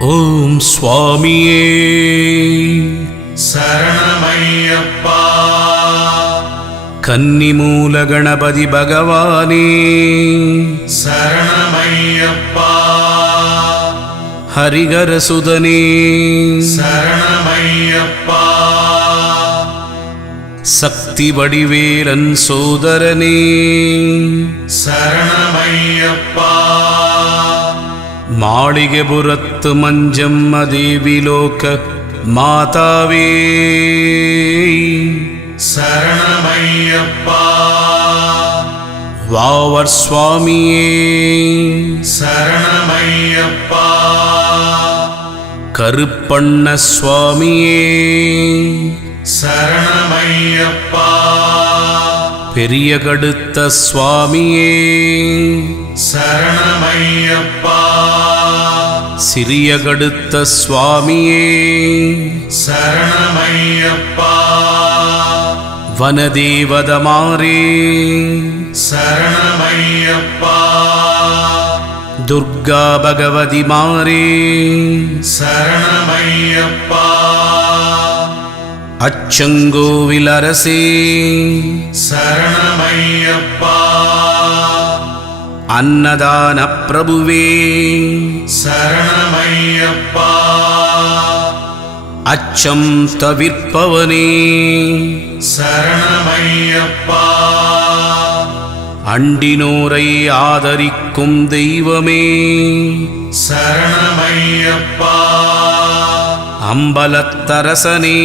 ஓம் சுவாமியே சரணமையப்பா. கன்னிமூல கணபதி பகவானே சரணமையப்பா. ஹரிகரசுதனே சரணமையப்பா. சக்தி வடிவேலன் சோதரனே சரணமையப்பா. மாளிகைபுரத்து மஞ்சம்ம தேவிலோக மாதாவே சரணமையப்பா. வாவர் சுவாமியே சரணமையப்பா. கருப்பண்ண சுவாமியே சரணமையப்பா. பெரிய கடுத்த சுவாமியே சரணமையப்பா. சிறிய கடுத்த சுவாமியே சரணமையப்பா. வனதேவதமாரே சரணமையப்பா. துர்கா பகவதி மாரே சரணமையப்பா. அச்சங்கோவில் அரசே சரணமையப்பா. அன்னதான பிரபுவே சரணமையப்பா. அச்சம் தவிர்ப்பவனே சரணமையப்பா. அண்டினோரை ஆதரிக்கும் தெய்வமே சரணமையப்பா. அம்பலத்தரசனே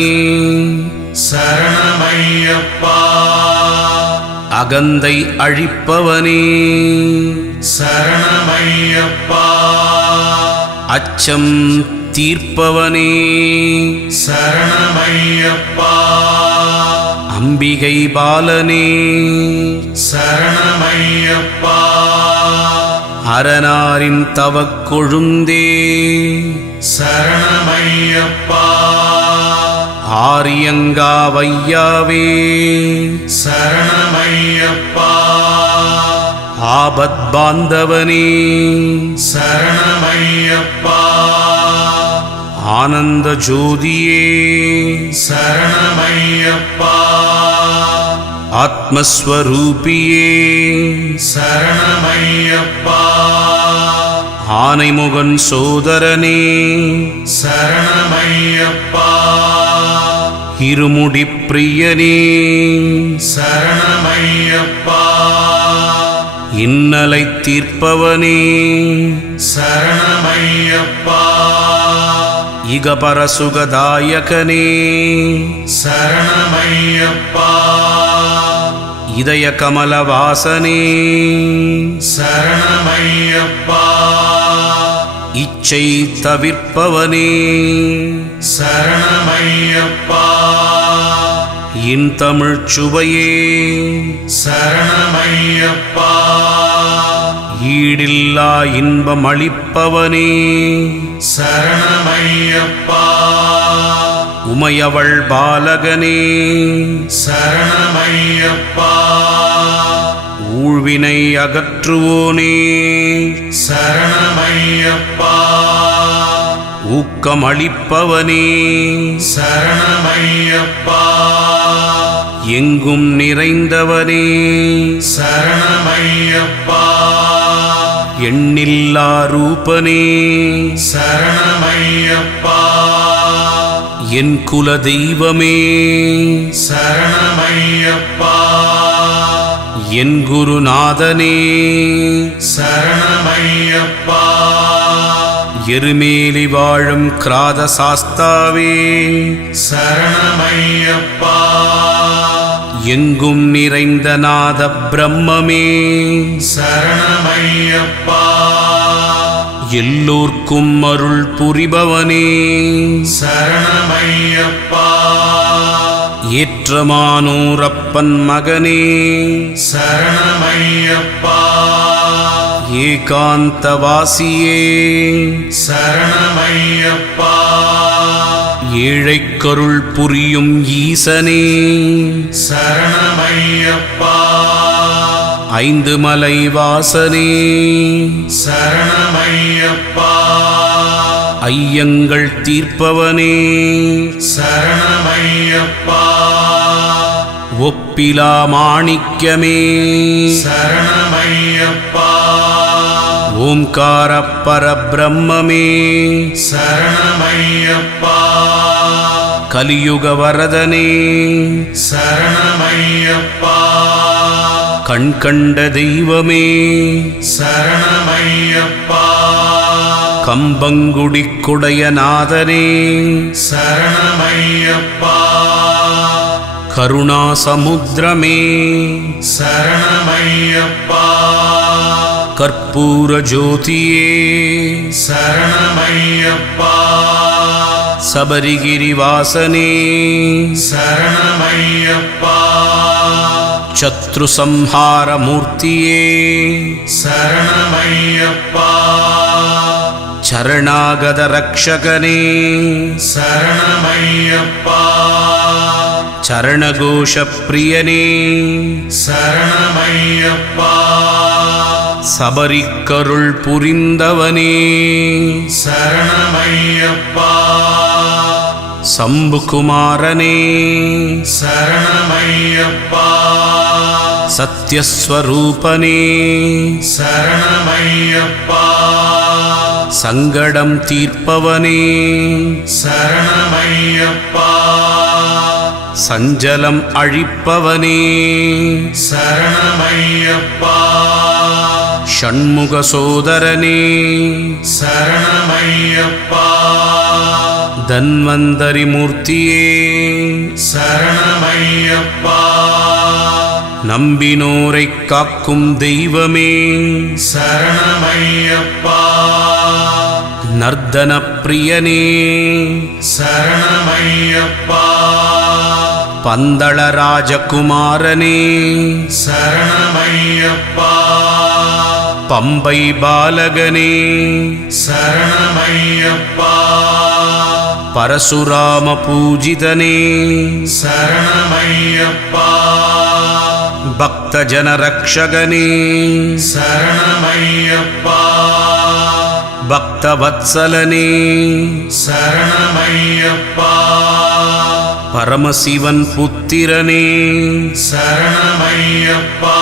சரணமையப்பா. அகந்தை அழிப்பவனே சரணமையப்பா. அச்சம் தீர்ப்பவனே சரணமையப்பா. அம்பிகை பாலனே சரணமையப்பா. அரணாரின் தவக்கொழுந்தே சரணமையப்பா. ஆரியங்காவையாவே சரணமையப்பா. ஆபத் பாந்தவனே சரணமையப்பா. ஆனந்த ஜோதியே சரணமையப்பா. ஆத்மஸ்வரூபியே சரணமையப்பா. ஆனைமுகன் சோதரனே சரணமையப்பா. இருமுடி பிரியனே சரணமையப்பா. இன்னலை தீர்ப்பவனே சரணமையப்பா. இகபரசுகதாயகனே சரணமையப்பா. இதய கமலவாசனே சரணமையப்பா. இச்சை தவிர்ப்பவனே சரணமையப்பா. இன் தமிழ்ச் சுவையே சரணமையப்பா. ஈடில்லா இன்பம் அளிப்பவனே சரணமையப்பா. உமையவள் பாலகனே சரணமையப்பா. ஊழ்வினை அகற்றுவோனே சரணமையப்பா. ஊக்கம் அளிப்பவனே சரணமையப்பா. எங்கும் நிறைந்தவனே சரணமையப்பா. எண்ணில்லா ரூபனே சரணமையப்பா. என் குல தெய்வமே சரணமையப்பா. என் குருநாதனே சரணமையப்பா. எருமேலி வாழும் கிராத சாஸ்தாவே சரணமையப்பா. எங்கும் நிறைந்த நாத பிரம்மமே சரணமையப்பா. எல்லோர்க்கும் அருள் புரிபவனே சரணமையப்பா. ஏற்றமானோரப்பன் மகனே சரணமையப்பா. ஏகாந்தவாசியே சரணமையப்பா. ஏழைக்கருள் புரியும் ஈசனே சரணமையப்பா. ஐந்து மலை வாசனே சரணமையப்பா. ஐயங்கள் தீர்ப்பவனே சரணமையப்பா ஒப்பிலா மாணிக்கமே சரணமையப்பா ஓம்கார பரபிரம்மமே சரணமையப்பா கலியுக வரதனே சரணமையப்பா கண்கண்ட தெய்வமே சரணமையப்பா கம்பங்குடி குடையநாதனே சரணமையப்பா கருணாசமுத்திரமே சரணமையப்பா கற்பூர ஜோதியே சரணமையப்பா சபரிகிரிவாசனே சரணமையப்பா சத்ரு சம்ஹார மூர்த்தியே சரணமையப்பா சரணாகத ரக்ஷகனே சரணமையப்பா சரணகோஷ பிரியனே சரணமையப்பா சபரிக்கருள் புரிந்தவனே சரணமையப்பா சம்புகுமாரனே சரணமையப்பா சத்யஸ்வரூபனே சரணமையப்பா சங்கடம் தீர்ப்பவனே சரணமையப்பா சஞ்சலம் அழிப்பவனே சரணமையப்பா ஷண்முக சோதரனே சரணமையப்பா தன்வந்தரி மூர்த்தியே சரணமையப்பா நம்பினோரை காக்கும் தெய்வமே சரணமையப்பா நர்தன பிரியனே சரணமையப்பா பந்தள ராஜகுமாரனே சரணமையப்பா பம்பை பாலகனே சரணமையப்பா பரசுராம பூஜிதனே சரணமையப்பா பக்தஜன ரக்ஷகனே சரணமையப்பா பக்தவத்சலனே சரணமையப்பா பரமசிவன் புத்திரனே சரணமையப்பா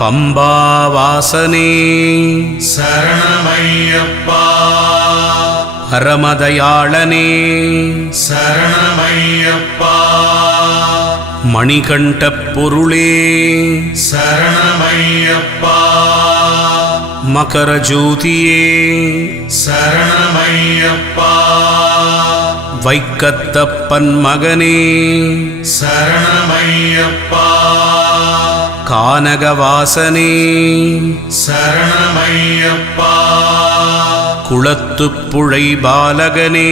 பம்பாவாசனே சரணமையப்பா பரமதயாளனே சரணமையப்பா மணிகண்ட பொருளே சரணமையப்பா மகர ஜோதியே சரணமையப்பா வைக்கத்தப்பன் மகனே சரணமையப்பா கானகவாசனே சரணமையப்பா குளத்துப்புழை பாலகனே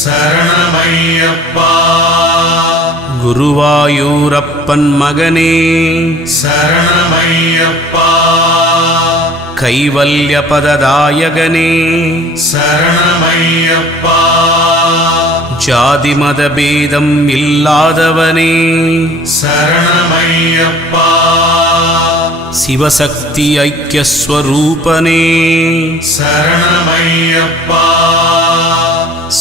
சரணமையப்பா குருவாயூரப்பன் மகனே சரணமையப்பா கைவல்யபததாயகனே சரணமையப்பா ஜாதிமத பேதம் இல்லாதவனே சரணமையப்பா சிவசக்தி ஐக்கியஸ்வரூபனே சரணமையப்பா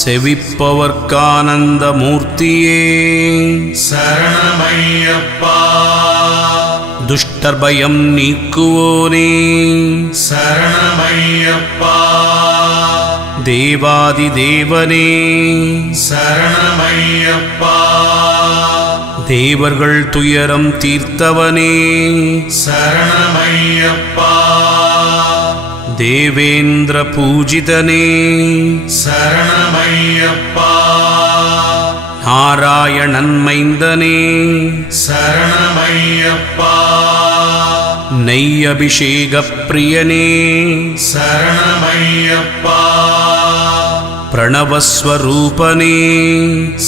செவிப்பவர்க்கானந்த மூர்த்தியே சரணமையப்பா துஷ்டர்பயம் நீக்குவோனே சரணமையப்பா தேவாதி தேவனே சரணமையப்பா தேவர்கள் துயரம் தீர்த்தவனே சரணமையப்பா தேவேந்திர பூஜிதனே சரணமையப்பா நாராயணன் மைந்தனே சரணமையப்பா நெய் அபிஷேக பிரியனே சரணமையப்பா பிரணவஸ்வரூபனே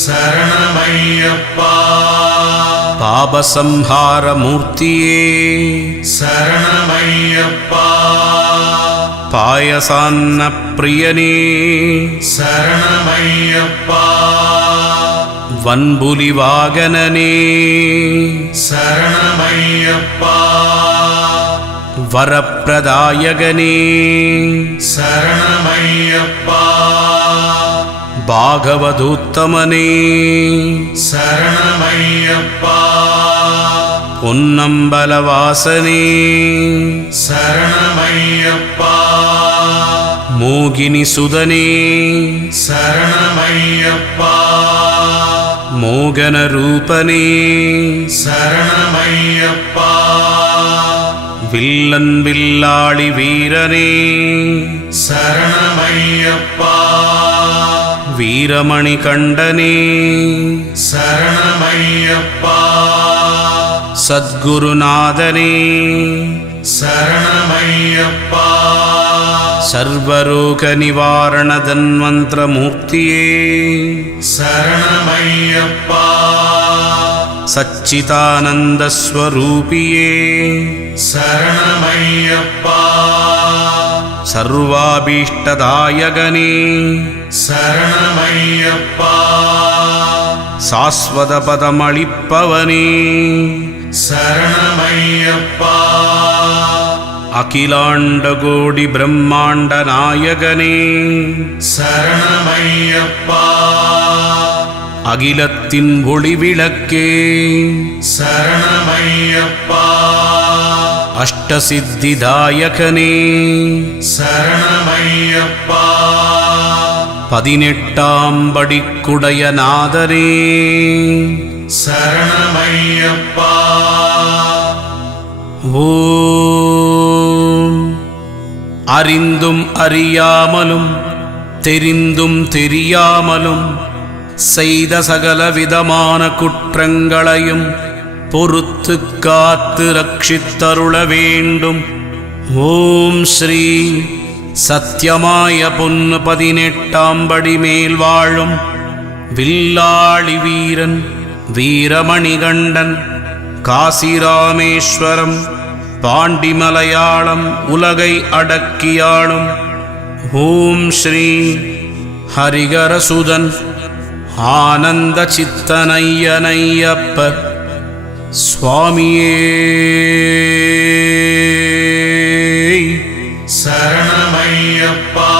சரணமையப்பா பாபசம்ஹார மூர்த்தியே சரணமையப்பா பாயசான்ன பிரியனே சரணமையப்பா வன்புலி வாகனனே சரணமையப்பா வரப்பிரதாயகனே சரணமையப்பா பாகவதூத்தமனே சரணமையப்பா பொன்னம்பலவாசனே சரணமையப்பா மோகினி சுதனே சரணமையப்பா மோகன ரூபனே சரணமையப்பா வில்லன் வில்லாளி வீரனே சரணமையப்பா வீரமணி கண்டனே சரணமையப்பா சத்குருநாதனே சரணமையப்பா சர்வரோக நிவாரண தன்வந்திரமூர்த்தியே சரணமையப்பா சச்சிதானந்த ஸ்வரூபியே சரணமையப்பா சர்வாபீஷ்டதாயகனே சரணமையப்பா சாஸ்வத பதமளிப்பவனே சரணமையப்பா அகிலாண்ட கோடி பிரம்மாண்ட நாயகனே சரணமையப்பா அகிலத்தின் ஒளிவிளக்கே சரணமையப்பா அஷ்டசித்திதாயகனே சரணமையப்பா 18ஆம் படிக்குடைய நாதரே சரணமையப்பா ஓம் அறிந்தும் அறியாமலும் தெரிந்தும் தெரியாமலும் செய்த சகல விதமான குற்றங்களையும் பொறுத்து காத்து ரட்சித்தருள வேண்டும். ஓம் ஸ்ரீ சத்யமாய பொன்னு 18ஆம் படி மேல் வாழும் வில்லாளி வீரன் வீரமணிகண்டன் காசிராமேஸ்வரம் பாண்டிமலையாளம் உலகை அடக்கியாளும் ஓம் ஸ்ரீ ஹரிகரசுதன் ஆனந்த சித்தனையனையப்ப சுவாமியே சரணமையப்பா